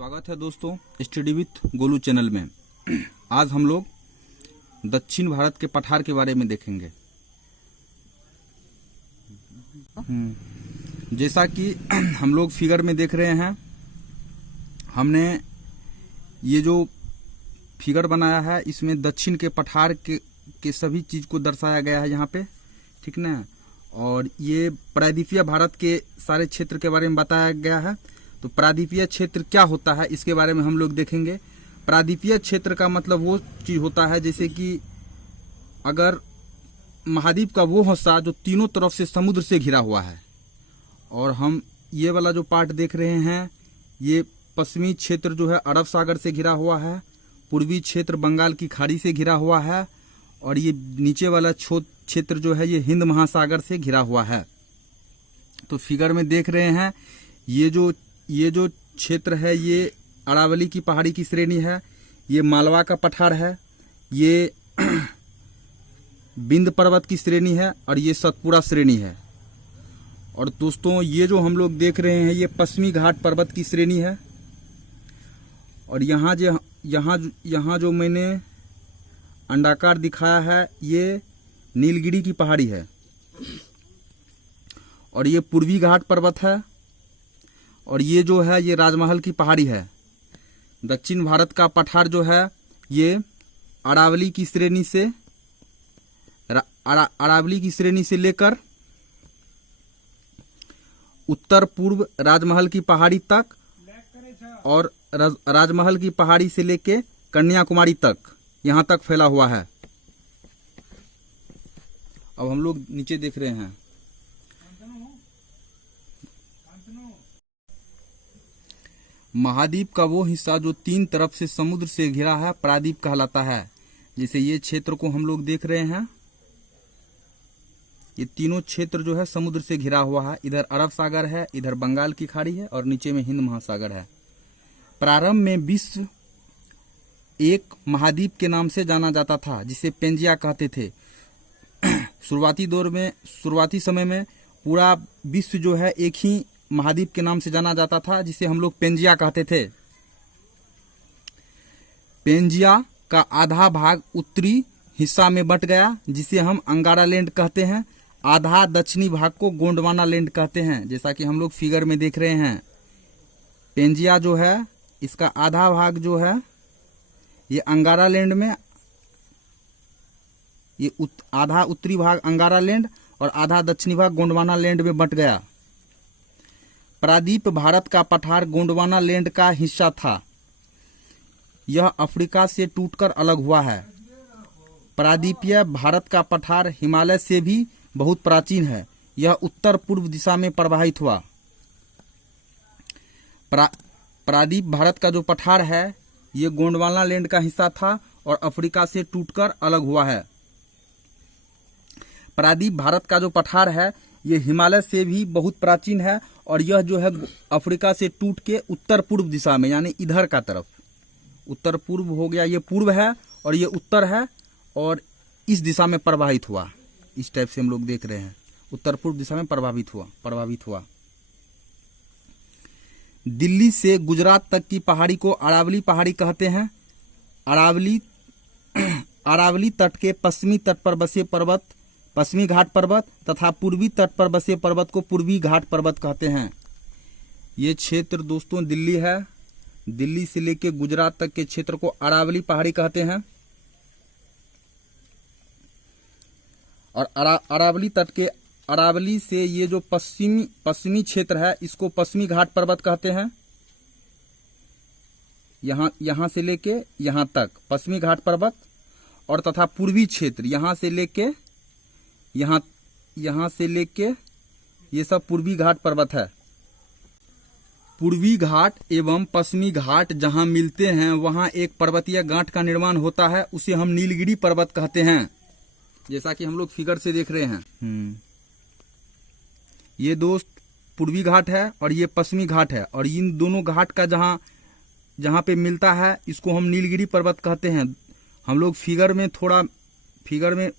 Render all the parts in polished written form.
स्वागत है दोस्तों स्टडी विथ गोलू चैनल में। आज हम लोग दक्षिण भारत के पठार के बारे में देखेंगे। जैसा कि हम लोग फिगर में देख रहे हैं, हमने ये जो फिगर बनाया है इसमें दक्षिण के पठार के सभी चीज को दर्शाया गया है यहाँ पे, ठीक ना। और ये प्रायद्वीपीय भारत के सारे क्षेत्र के बारे में बताया गया है। तो प्रायद्वीपीय क्षेत्र क्या होता है इसके बारे में हम लोग देखेंगे। प्रायद्वीपीय क्षेत्र का मतलब वो चीज होता है जैसे कि अगर महाद्वीप का वो हिस्सा जो तीनों तरफ से समुद्र से घिरा हुआ है, और हम ये वाला जो पार्ट देख रहे हैं ये पश्चिमी क्षेत्र जो है अरब सागर से घिरा हुआ है, पूर्वी क्षेत्र बंगाल की खाड़ी से घिरा हुआ है, और ये नीचे वाला क्षेत्र जो है ये हिंद महासागर से घिरा हुआ है। तो फिगर में देख रहे हैं ये जो क्षेत्र है ये अरावली की पहाड़ी की श्रेणी है, ये मालवा का पठार है, ये बिंद पर्वत की श्रेणी है, और ये सतपुड़ा श्रेणी है। और दोस्तों ये जो हम लोग देख रहे हैं ये पश्चिमी घाट पर्वत की श्रेणी है। और यहाँ जो मैंने अंडाकार दिखाया है ये नीलगिरी की पहाड़ी है, और ये पूर्वी घाट पर्वत है, और ये जो है ये राजमहल की पहाड़ी है। दक्षिण भारत का पठार जो है ये अरावली की श्रेणी से लेकर उत्तर पूर्व राजमहल की पहाड़ी तक, और राजमहल की पहाड़ी से लेकर कन्याकुमारी तक यहाँ तक फैला हुआ है। अब हम लोग नीचे देख रहे हैं, महाद्वीप का वो हिस्सा जो तीन तरफ से समुद्र से घिरा है प्रायद्वीप कहलाता है। जैसे ये क्षेत्र को हम लोग देख रहे हैं, ये तीनों क्षेत्र जो है समुद्र से घिरा हुआ है। इधर अरब सागर है, इधर बंगाल की खाड़ी है, और नीचे में हिंद महासागर है। प्रारंभ में विश्व एक महाद्वीप के नाम से जाना जाता था जिसे पेंजिया कहते थे। शुरुआती समय में पूरा विश्व जो है एक ही महाद्वीप के नाम से जाना जाता था जिसे हम लोग पेंजिया कहते थे। पेंजिया का आधा भाग उत्तरी हिस्सा में बंट गया जिसे हम अंगारा लैंड कहते हैं, आधा दक्षिणी भाग को गोंडवाना लैंड कहते हैं। जैसा कि हम लोग फिगर में देख रहे हैं, पेंजिया जो है इसका आधा भाग जो है ये अंगारा लैंड में, ये आधा उत्तरी भाग अंगारा लैंड और आधा दक्षिणी भाग गोंडवाना लैंड में बंट गया। प्रायद्वीप भारत का पठार गोंडवाना लैंड का हिस्सा था। यह अफ्रीका से टूटकर अलग हुआ है। प्रायद्वीपीय भारत का पठार हिमालय से भी बहुत प्राचीन है। यह उत्तर पूर्व दिशा में प्रवाहित हुआ। प्रायद्वीप भारत का जो पठार है ये गोंडवाना लैंड का हिस्सा था और अफ्रीका से टूटकर अलग हुआ है। प्रायद्वीप भारत का जो पठार है ये हिमालय से भी बहुत प्राचीन है, और यह जो है अफ्रीका से टूट के उत्तर पूर्व दिशा में यानी इधर का तरफ, उत्तर पूर्व हो गया, ये पूर्व है और ये उत्तर है, और इस दिशा में प्रवाहित हुआ। इस टाइप से हम लोग देख रहे हैं, उत्तर पूर्व दिशा में प्रभावित हुआ। दिल्ली से गुजरात तक की पहाड़ी को अरावली पहाड़ी कहते हैं। अरावली तट के पश्चिमी तट पर बसे पर्वत पश्चिमी घाट पर्वत तथा पूर्वी तट पर बसे पर्वत को पूर्वी घाट पर्वत कहते हैं। ये क्षेत्र दोस्तों दिल्ली है, दिल्ली से लेकर गुजरात तक के क्षेत्र को अरावली पहाड़ी कहते हैं। और अरावली तट के अरावली से ये जो पश्चिमी क्षेत्र है इसको पश्चिमी घाट पर्वत कहते हैं। यहां से लेके यहां तक पश्चिमी घाट पर्वत, और तथा पूर्वी क्षेत्र यहां से लेके ये सब पूर्वी घाट पर्वत है। पूर्वी घाट एवं पश्चिमी घाट जहां मिलते हैं वहां एक पर्वतीय गांठ का निर्माण होता है, उसे हम नीलगिरी पर्वत कहते हैं। जैसा कि हम लोग फिगर से देख रहे हैं, ये दोस्त पूर्वी घाट है और ये पश्चिमी घाट है, और इन दोनों घाट का जहां पे मिलता है इसको हम नीलगिरी पर्वत कहते हैं। हम लोग फिगर में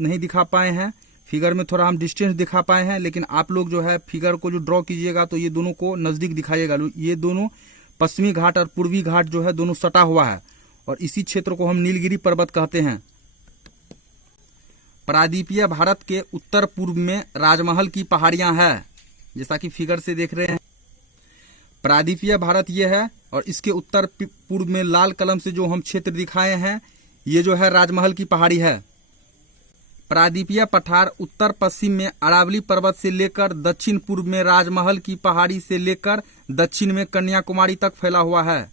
नहीं दिखा पाए हैं, फिगर में थोड़ा हम डिस्टेंस दिखा पाए हैं, लेकिन आप लोग जो है फिगर को जो ड्रॉ कीजिएगा तो ये दोनों को नजदीक दिखाइएगा। ये दोनों पश्चिमी घाट और पूर्वी घाट जो है दोनों सटा हुआ है, और इसी क्षेत्र को हम नीलगिरी पर्वत कहते हैं। प्रायद्वीपीय भारत के उत्तर पूर्व में राजमहल की पहाड़ियां हैं, जैसा कि फिगर से देख रहे हैं। प्रायद्वीपीय भारत ये है, और इसके उत्तर पूर्व में लाल कलम से जो हम क्षेत्र दिखाए हैं ये जो है राजमहल की पहाड़ी है। प्रायद्वीपीय पठार उत्तर पश्चिम में अरावली पर्वत से लेकर दक्षिण पूर्व में राजमहल की पहाड़ी से लेकर दक्षिण में कन्याकुमारी तक फैला हुआ है।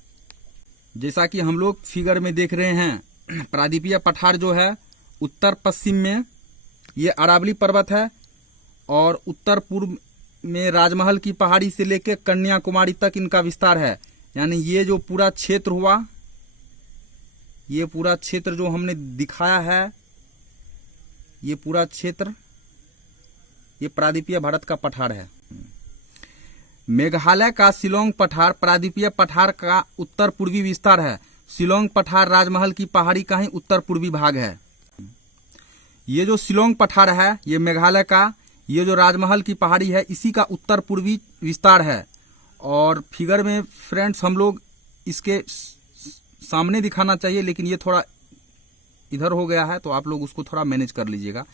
जैसा कि हम लोग फिगर में देख रहे हैं, प्रायद्वीपीय पठार जो है उत्तर पश्चिम में ये अरावली पर्वत है, और उत्तर पूर्व में राजमहल की पहाड़ी से लेकर कन्याकुमारी तक इनका विस्तार है। यानी ये जो पूरा क्षेत्र हुआ, ये पूरा क्षेत्र जो हमने दिखाया है, ये पूरा क्षेत्र ये प्रायद्वीपीय भारत का पठार है। मेघालय का शिलोंग पठार प्रायद्वीपीय पठार का उत्तर पूर्वी विस्तार है। शिलोंग पठार राजमहल की पहाड़ी का ही उत्तर पूर्वी भाग है। ये जो शिलोंग पठार है ये मेघालय का, ये जो राजमहल की पहाड़ी है इसी का उत्तर पूर्वी विस्तार है। और फिगर में फ्रेंड्स हम लोग इसके सामने दिखाना चाहिए, लेकिन ये थोड़ा इधर हो गया है, तो आप लोग उसको थोड़ा मैनेज कर लीजिएगा।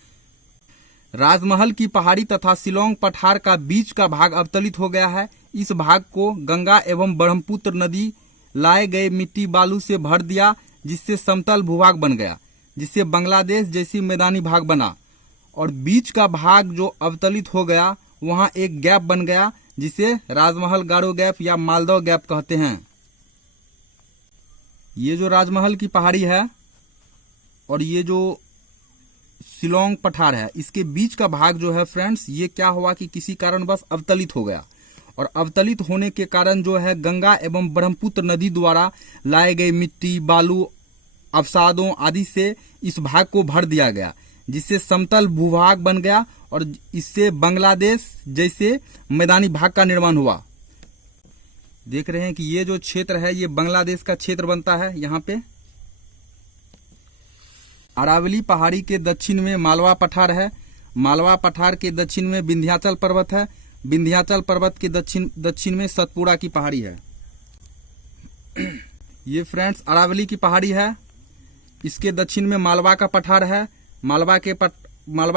राजमहल की पहाड़ी तथा शिलोंग पठार का बीच का भाग अवतलित हो गया है। इस भाग को गंगा एवं ब्रह्मपुत्र नदी लाए गए मिट्टी बालू से भर दिया, जिससे समतल भूभाग बन गया, जिससे बांग्लादेश जैसी मैदानी भाग बना। और बीच का भाग जो अवतलित हो गया वहां एक गैप बन गया, जिसे राजमहल गारो गैप या मालदह गैप कहते हैं। ये जो राजमहल की पहाड़ी है और ये जो शिलोंग पठार है, इसके बीच का भाग जो है फ्रेंड्स, ये क्या हुआ कि किसी कारणवश अवतलित हो गया, और अवतलित होने के कारण जो है गंगा एवं ब्रह्मपुत्र नदी द्वारा लाए गए मिट्टी बालू अवसादों आदि से इस भाग को भर दिया गया, जिससे समतल भूभाग बन गया, और इससे बांग्लादेश जैसे मैदानी भाग का निर्माण हुआ। देख रहे हैं कि ये जो क्षेत्र है ये बांग्लादेश का क्षेत्र बनता है। यहाँ पे अरावली पहाड़ी के दक्षिण में मालवा पठार है। मालवा पठार के दक्षिण में विंध्याचल पर्वत है। विंध्याचल पर्वत के दक्षिण में सतपुड़ा की पहाड़ी है। ये फ्रेंड्स अरावली की पहाड़ी है, इसके दक्षिण में मालवा का पठार है। मालवा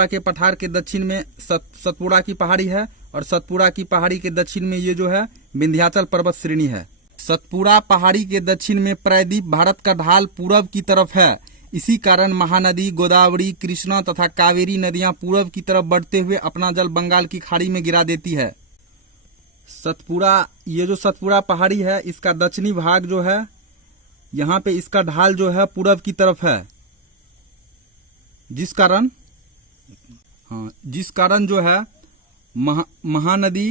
के पठार के दक्षिण में सतपुड़ा की पहाड़ी है, और सतपुड़ा की पहाड़ी के दक्षिण में ये जो है विंध्याचल पर्वत श्रेणी है। सतपुड़ा पहाड़ी के दक्षिण में प्रायद्वीप भारत का ढाल पूरब की तरफ है। इसी कारण महानदी गोदावरी कृष्णा तथा कावेरी नदियां पूरब की तरफ बढ़ते हुए अपना जल बंगाल की खाड़ी में गिरा देती है। ये जो सतपुड़ा पहाड़ी है इसका दक्षिणी भाग जो है, यहाँ पे इसका ढाल जो है पूरब की तरफ है, जिस कारण जो है महानदी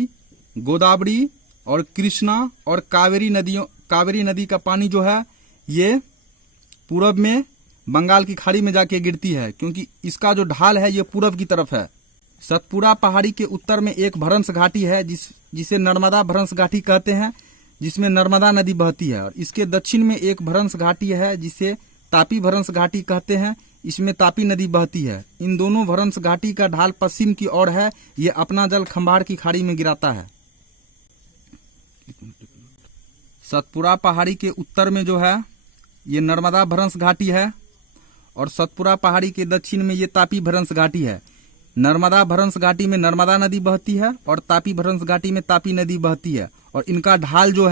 गोदावरी और कृष्णा और कावेरी नदी का पानी जो है ये पूरब में बंगाल की खाड़ी में जाके गिरती है, क्योंकि इसका जो ढाल है ये पूरब की तरफ है। सतपुड़ा पहाड़ी के उत्तर में एक भ्रंश घाटी है जिसे नर्मदा भ्रंश घाटी कहते हैं, जिसमें नर्मदा नदी बहती है। और इसके दक्षिण में एक भ्रंश घाटी है जिसे तापी भ्रंश घाटी कहते हैं, इसमें तापी नदी बहती है। इन दोनों भ्रंश घाटी का ढाल पश्चिम की ओर है, ये अपना जल खंभार की खाड़ी में गिराता है। सतपुड़ा पहाड़ी के उत्तर में जो है ये नर्मदा भ्रंश घाटी है, और सतपुड़ा पहाड़ी के दक्षिण में ये तापी भ्रंश घाटी है। नर्मदा भ्रंश घाटी में नर्मदा नदी बहती है, और तापी भ्रंश घाटी में तापी नदी बहती है। और इनका ढाल जो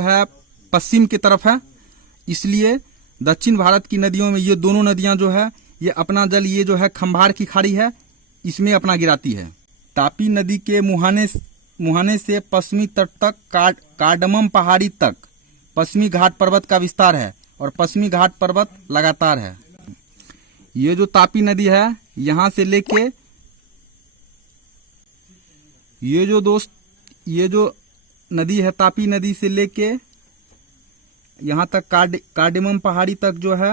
है पश्चिम की तरफ है, इसलिए दक्षिण भारत की नदियों में ये दोनों नदियां जो है ये अपना जल ये जो है खंभार की खाड़ी है इसमें अपना गिराती है। तापी नदी के मुहाने से पश्चिमी तट तक कार्डमम पहाड़ी तक पश्चिमी घाट पर्वत का विस्तार है, और पश्चिमी घाट पर्वत लगातार है। ये जो तापी नदी है यहां से लेके ये जो नदी है तापी नदी से लेके यहाँ तक कार्डमम पहाड़ी तक जो है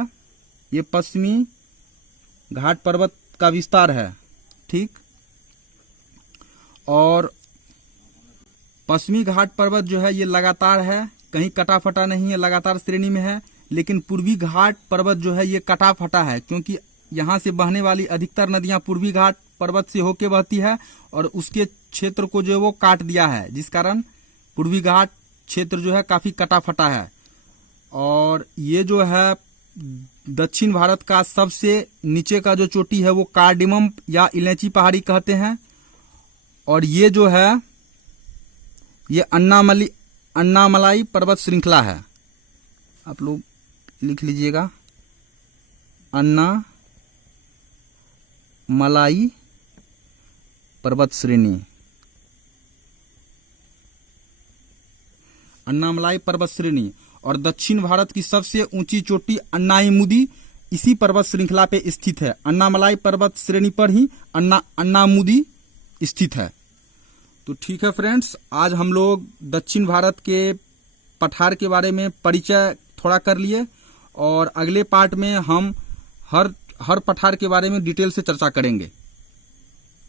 ये पश्चिमी घाट पर्वत का विस्तार है, ठीक। और पश्चिमी घाट पर्वत जो है ये लगातार है, कहीं कटा फटा नहीं है, लगातार श्रेणी में है। लेकिन पूर्वी घाट पर्वत जो है ये कटा फटा है, क्योंकि यहाँ से बहने वाली अधिकतर नदियां पूर्वी घाट पर्वत से होके बहती है और उसके क्षेत्र को जो है वो काट दिया है, जिस कारण पूर्वी घाट क्षेत्र जो है काफी कटा फटा है। और ये जो है दक्षिण भारत का सबसे नीचे का जो चोटी है वो कार्डिमम या इलायची पहाड़ी कहते हैं। और ये जो है ये अन्नामलाई पर्वत श्रृंखला है, आप लोग लिख लीजिएगा, अन्नामलाई पर्वत श्रेणी, अन्नामलाई पर्वत श्रेणी। और दक्षिण भारत की सबसे ऊंची चोटी अन्नामुदी इसी पर्वत श्रृंखला पे स्थित है। अन्नामलाई पर्वत श्रेणी पर ही अन्नामुदी स्थित है। तो ठीक है फ्रेंड्स, आज हम लोग दक्षिण भारत के पठार के बारे में परिचय थोड़ा कर लिए और अगले पार्ट में हम हर पठार के बारे में डिटेल से चर्चा करेंगे।